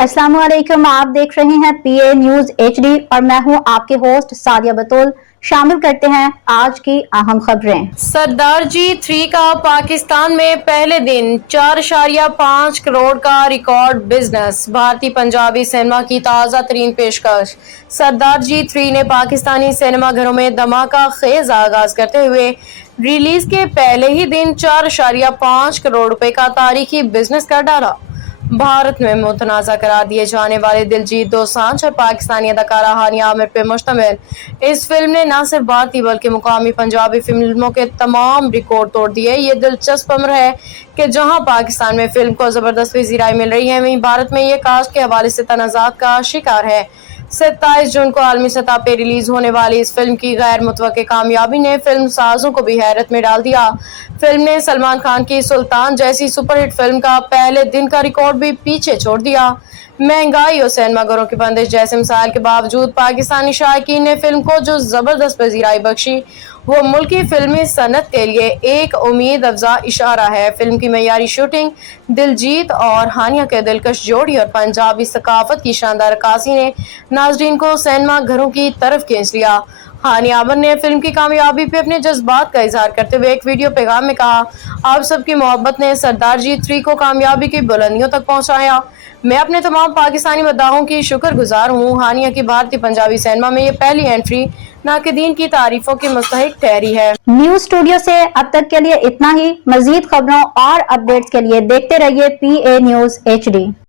अस्सलाम वालेकुम। आप देख रहे हैं PA न्यूज HD और मैं हूं आपके होस्ट सादिया बतूल। शामिल करते हैं आज की अहम खबरें। सरदार जी 3 का पाकिस्तान में पहले दिन 4.5 करोड़ का रिकॉर्ड बिजनेस। भारतीय पंजाबी सिनेमा की ताज़ा तरीन पेशकश। सरदार जी 3 ने पाकिस्तानी सिनेमा घरों में धमाका खेज आगाज करते हुए रिलीज के पहले ही दिन 4.5 करोड़ रुपए का तारीखी बिजनेस कर डाला। भारत में मुतनाज़ा करार दिए जाने वाले दिलजीत दोसांझ और पाकिस्तानी अदाकारा हानिया आमिर पे मुश्तमिल इस फिल्म ने न सिर्फ भारतीय बल्कि मुकामी पंजाबी फिल्मों के तमाम रिकॉर्ड तोड़ दिए। ये दिलचस्प अमर है कि जहां पाकिस्तान में फिल्म को जबरदस्त पजीराई मिल रही है, वहीं भारत में ये कास्ट के हवाले से तनाज़ात का शिकार है। 27 जून को आलमी सतह पर रिलीज होने वाली इस फिल्म की गैर मुतवक्के कामयाबी ने फिल्म साजों को भी हैरत में डाल दिया। फिल्म ने सलमान खान की सुल्तान जैसी सुपरहिट फिल्म का पहले दिन का रिकॉर्ड भी पीछे छोड़ दिया। महंगाई और सिनेमाघरों की बंदिश जैसे मसाइल के बावजूद पाकिस्तानी शायकीन ने फिल्म को जो जबरदस्त पजीराई बख्शी, वो मुल्क की फिल्मी सनत के लिए एक उम्मीद अफजा इशारा है। फिल्म की मयारी शूटिंग, दिलजीत और हानिया के दिलकश जोड़ी और पंजाबी सकाफत की शानदार अक्कासी ने नाजरीन को सिनेमा घरों की तरफ खींच लिया। हानिया आमिर ने फिल्म की कामयाबी पे अपने जज्बात का इजहार करते हुए एक वीडियो पैगाम में कहा, आप सबकी मोहब्बत ने सरदार जी 3 को कामयाबी की बुलंदियों तक पहुंचाया। मैं अपने तमाम पाकिस्तानी मद्दाहों की शुक्रगुजार हूँ। हानिया की भारतीय पंजाबी सिनेमा में ये पहली एंट्री नाक़दीन की तारीफों की मुस्तहिक ठहरी है। न्यूज स्टूडियो से अब तक के लिए इतना ही। मजीद खबरों और अपडेट्स के लिए देखते रहिए PA न्यूज HD।